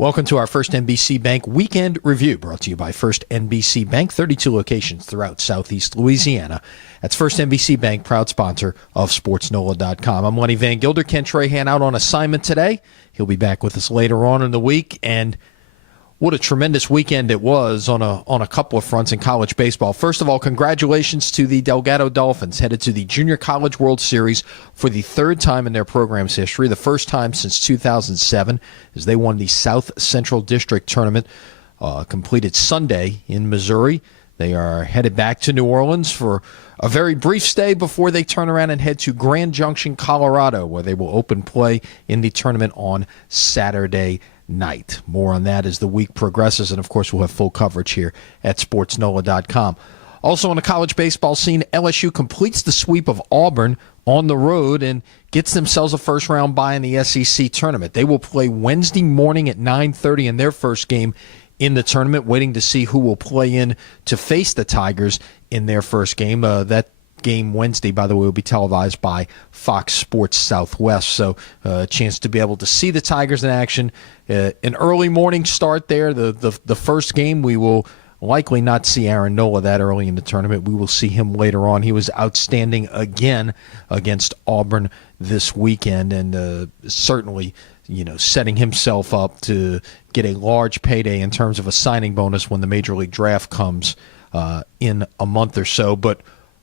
Welcome to our First NBC Bank Weekend Review, brought to you by First NBC Bank, 32 locations throughout Southeast Louisiana. That's First NBC Bank, proud sponsor of SportsNola.com. I'm Lenny Vangilder. Ken Trahan out on assignment today. He'll be back with us later on in the week, and what a tremendous weekend it was on a couple of fronts in college baseball. First of all, congratulations to the Delgado Dolphins, headed to the Junior College World Series for the third time in their program's history, the first time since 2007, as they won the South Central District Tournament, completed Sunday in Missouri. They are headed back to New Orleans for a very brief stay before they turn around and head to Grand Junction, Colorado, where they will open play in the tournament on Saturday night. More on that as the week progresses, and of course we'll have full coverage here at SportsNola.com. Also on the college baseball scene, LSU completes the sweep of Auburn on the road and gets themselves a first-round bye in the SEC tournament. They will play Wednesday morning at 9:30 in their first game in the tournament, waiting to see who will play in to face the Tigers in their first game. That game Wednesday, by the way, will be televised by Fox Sports Southwest, so a chance to be able to see the Tigers in action. An early morning start there. The first game, we will likely not see Aaron Nola that early in the tournament. We will see him later on. He was outstanding again against Auburn this weekend, and certainly setting himself up to get a large payday in terms of a signing bonus when the Major League Draft comes in a month or so. But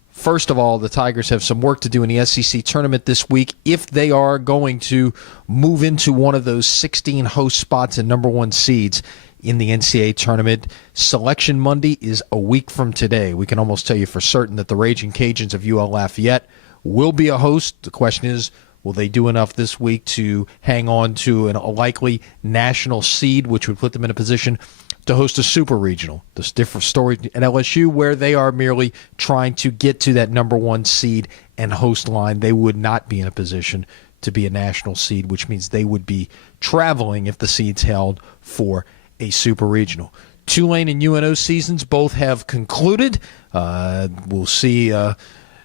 first of all, the Tigers have some work to do in the SEC tournament this week if they are going to move into one of those 16 host spots and number one seeds in the NCAA tournament. Selection Monday is a week from today. We can almost tell you for certain that the Raging Cajuns of UL Lafayette will be a host. The question is, will they do enough this week to hang on to a likely national seed, which would put them in a position to host a super regional? This different story at LSU, where they are merely trying to get to that number one seed and host line. They would not be in a position to be a national seed, which means they would be traveling if the seed's held for a super regional. Tulane and UNO seasons both have concluded. We'll see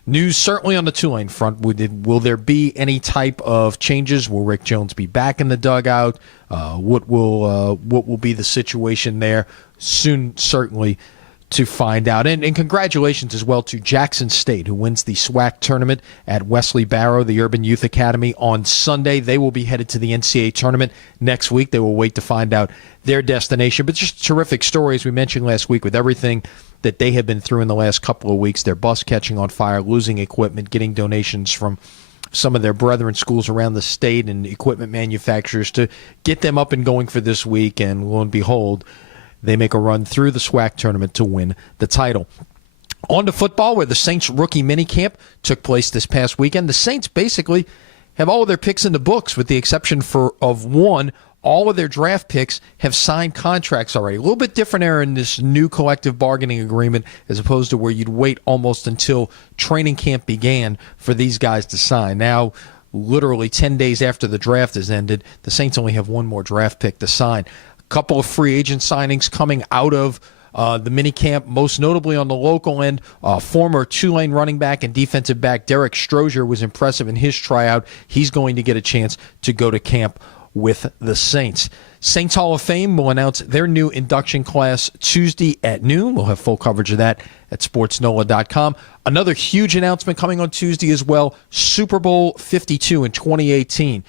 news certainly on the Tulane front. Will there be any type of changes? Will Rick Jones be back in the dugout? What will be the situation there? Soon, certainly, to find out. And congratulations as well to Jackson State, who wins the SWAC tournament at Wesley Barrow, the Urban Youth Academy, on Sunday. They will be headed to the NCAA tournament next week. They will wait to find out their destination. But just a terrific story, as we mentioned last week, with everything that they have been through in the last couple of weeks. Their bus catching on fire, losing equipment, getting donations from some of their brethren schools around the state and equipment manufacturers to get them up and going for this week. And lo and behold, they make a run through the SWAC tournament to win the title. On to football, where the Saints rookie minicamp took place this past weekend. The Saints basically have all of their picks in the books, with the exception of one. All of their draft picks have signed contracts already. A little bit different era in this new collective bargaining agreement, as opposed to where you'd wait almost until training camp began for these guys to sign. Now, literally 10 days after the draft has ended, the Saints only have one more draft pick to sign. A couple of free agent signings coming out of the minicamp, most notably on the local end. Former Tulane running back and defensive back Derek Strozier was impressive in his tryout. He's going to get a chance to go to camp with the Saints. Saints Hall of Fame will announce their new induction class Tuesday at noon. We'll have full coverage of that at SportsNola.com. Another huge announcement coming on Tuesday as well, Super Bowl 52 in 2018.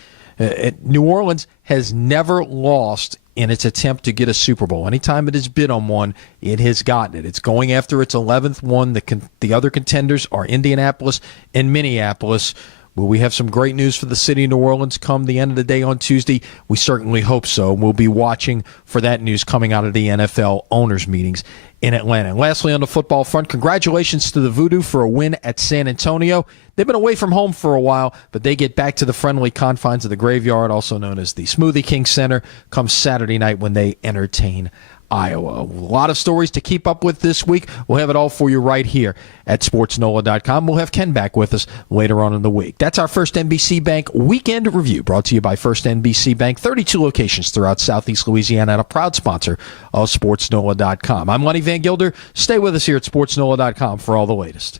New Orleans has never lost in its attempt to get a Super Bowl. Anytime it has bid on one, it has gotten it. It's going after its 11th one. The other contenders are Indianapolis and Minneapolis. Will we have some great news for the city of New Orleans come the end of the day on Tuesday? We certainly hope so. We'll be watching for that news coming out of the NFL owners' meetings in Atlanta. And lastly, on the football front, congratulations to the Voodoo for a win at San Antonio. They've been away from home for a while, but they get back to the friendly confines of the Graveyard, also known as the Smoothie King Center, come Saturday night when they entertain Iowa. A lot of stories to keep up with this week. We'll have it all for you right here at SportsNola.com. We'll have Ken back with us later on in the week. That's our First NBC Bank Weekend Review, brought to you by First NBC Bank, 32 locations throughout Southeast Louisiana, and a proud sponsor of SportsNola.com. I'm Lenny Vangilder. Stay with us here at SportsNola.com for all the latest.